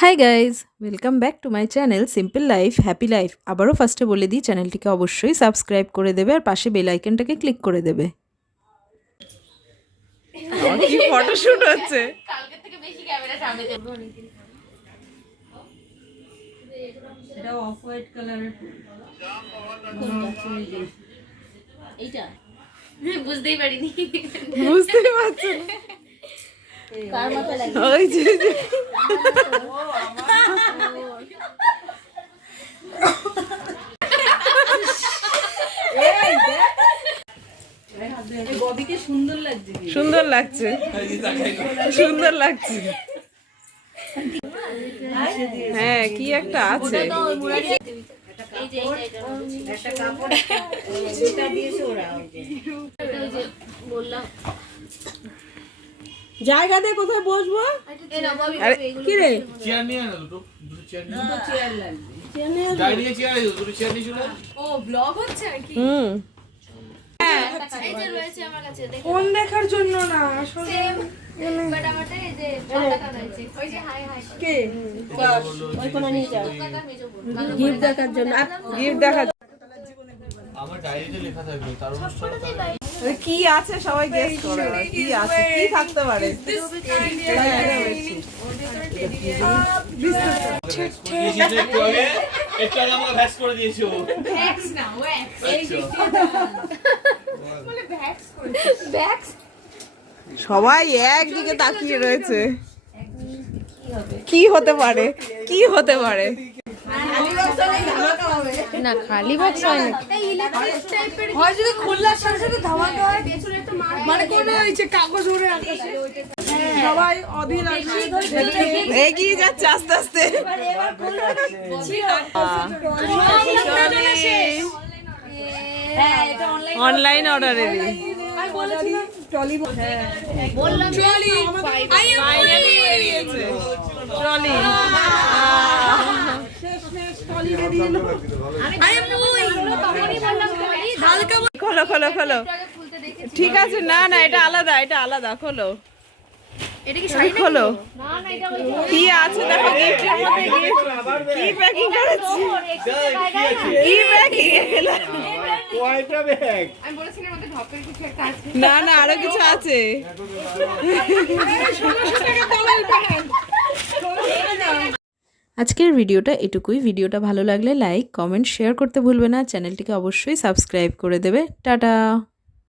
Hi guys, welcome back to my channel simple life happy life. আবারও ফার্স্টে বলে দিই, চ্যানেলটিকে অবশ্যই সাবস্ক্রাইব করে দেবে আর পাশে বেল আইকনটাকে ক্লিক করে দেবে। কি ফটোশুট হচ্ছে। কালকে থেকে বেশি ক্যামেরা সামনে দেবো এটা অফ হোয়াইট কালারের এইটা বুঝতেই পারিনি। বুঝতে পারছো না? কার মাথা লাগে ওই যে ববিকে সুন্দর লাগছে। সুন্দর লাগছে, সুন্দর লাগছে। হ্যাঁ, কি একটা আছে। একটা কাপড় যেটা দিয়েছে ওরা বললাম জায়গা দিয়ে কোথায় বসবো? কি রে, চেয়ার নিয়ে না, দুটো চেয়ার নিয়ে দুটো চেয়ার লাগবে। ডাইনিং চেয়ার আছে, দুটো চেয়ার নিয়ে চলে হুম, এই যে রয়েছে আমার কাছে দেখো কোন দেখার জন্য না আসলে বাট আমারটা এই যে পতাকা রয়েছে ওই যে হাই হাই কে ওই কোণা নিয়ে যাও পতাকা মেজো বোন গিফট দেখার জন্য গিফট দেখা। আমার ডায়েরিতে লেখা থাকবে তার অনুষ্ঠান কি আছে সবাই গেস করো, কি আছে, কি থাকতে পারে। একটু আগে আমাকে ভ্যাক্স করে দিয়েছে ও। সবাই একদিকে তাকিয়ে রয়েছে। কি হতে পারে, কি হতে পারে? না, খালি বক্স হয় না। হয় যদি খুললার সাথে সাথে ধামাকা হয় মানে কোনো হয়েছে কাগজ উড়ে আকাশে সবাই অধীর এগিয়ে যাচ্ছে আস্তে আস্তে। অনলাইন অর্ডারেরই ট্রলি বললাম ট্রলি ফাইনালি বেরিয়েছে ট্রলি। ট্রলি বেরিয়ে এলো তখনই বললাম খালি হালকা খোলো খোলো খোলো। খুলতে দেখেছি ঠিক আছে, না না, এটা আলাদা, এটা আলাদা। খোলো, এটা কি খোলো। না না এটা ওই কি আছে দেখো, গিফটের মধ্যে কি প্যাকিং করেছি, কি প্যাকিং। কয়টা ব্যাগ? আমি বলেছিলাম আমাদের ঢপের কিছু একটা আছে না না, আরো কিছু আছে। আজকের ভিডিওটা এটুকুই। ভিডিওটা ভালো লাগলে লাইক, কমেন্ট, শেয়ার করতে ভুলবে না। চ্যানেলটিকে অবশ্যই সাবস্ক্রাইব করে দেবে। টাটা।